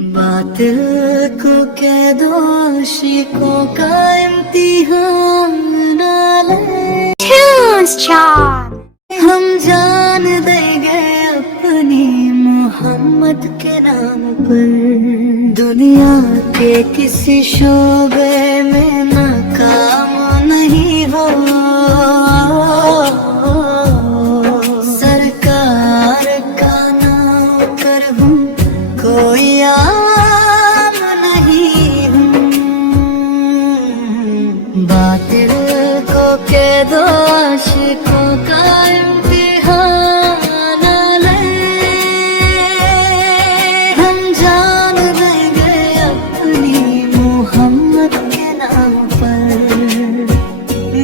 बातिल को कह दो आशिकों का इम्तिहान ना ले। हम जान देंगे अपनी मोहम्मद के नाम पर, दुनिया के किसी शोबे में नाकाम नहीं हो। सरकार का नौकर हूँ, कोई आम नहीं हूँ। बातिल को कह दो आशिकों का इम्तिहान ना ले। हम जान देंगे अपनी मोहम्मद के नाम पर,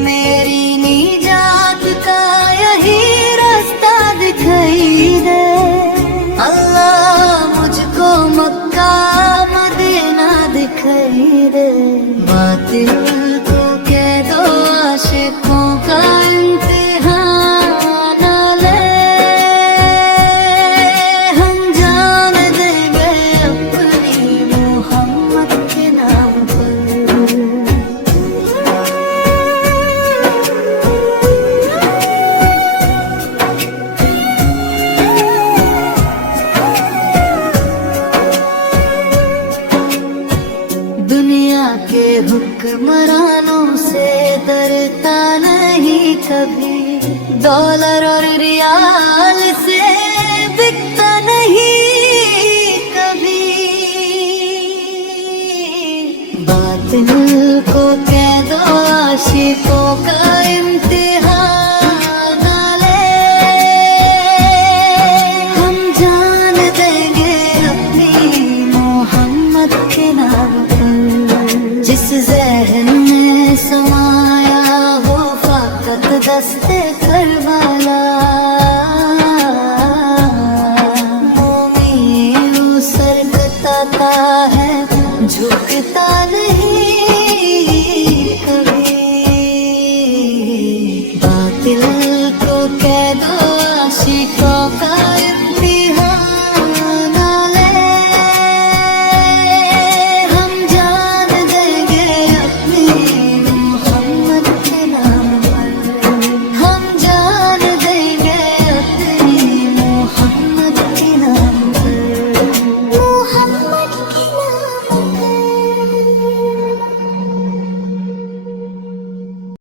मेरी निजात का यही रास्ता दिखाई दे। अल्लाह मुझको मक्का मदीना दिखाई दे। बातिल को कह दो आशिकों का इम्तिहान ना ले। हम जान देंगे अपनी मोहम्मद के नाम पर। दुनिया के हुक्मरानों से डरता नहीं कभी, डॉलर और रियाल से बिकता नहीं कभी। बातिल को कह दो आशिकों का इम्तिहान ना ले। हम जान देंगे अपनी मोहम्मद के नाम पर, जिस ज़हन में समाया हो फ़कत दस्ते करबला। मोमीन सर कटाता है, झुकता नहीं कभी। बातिल को कह दो आशिकों का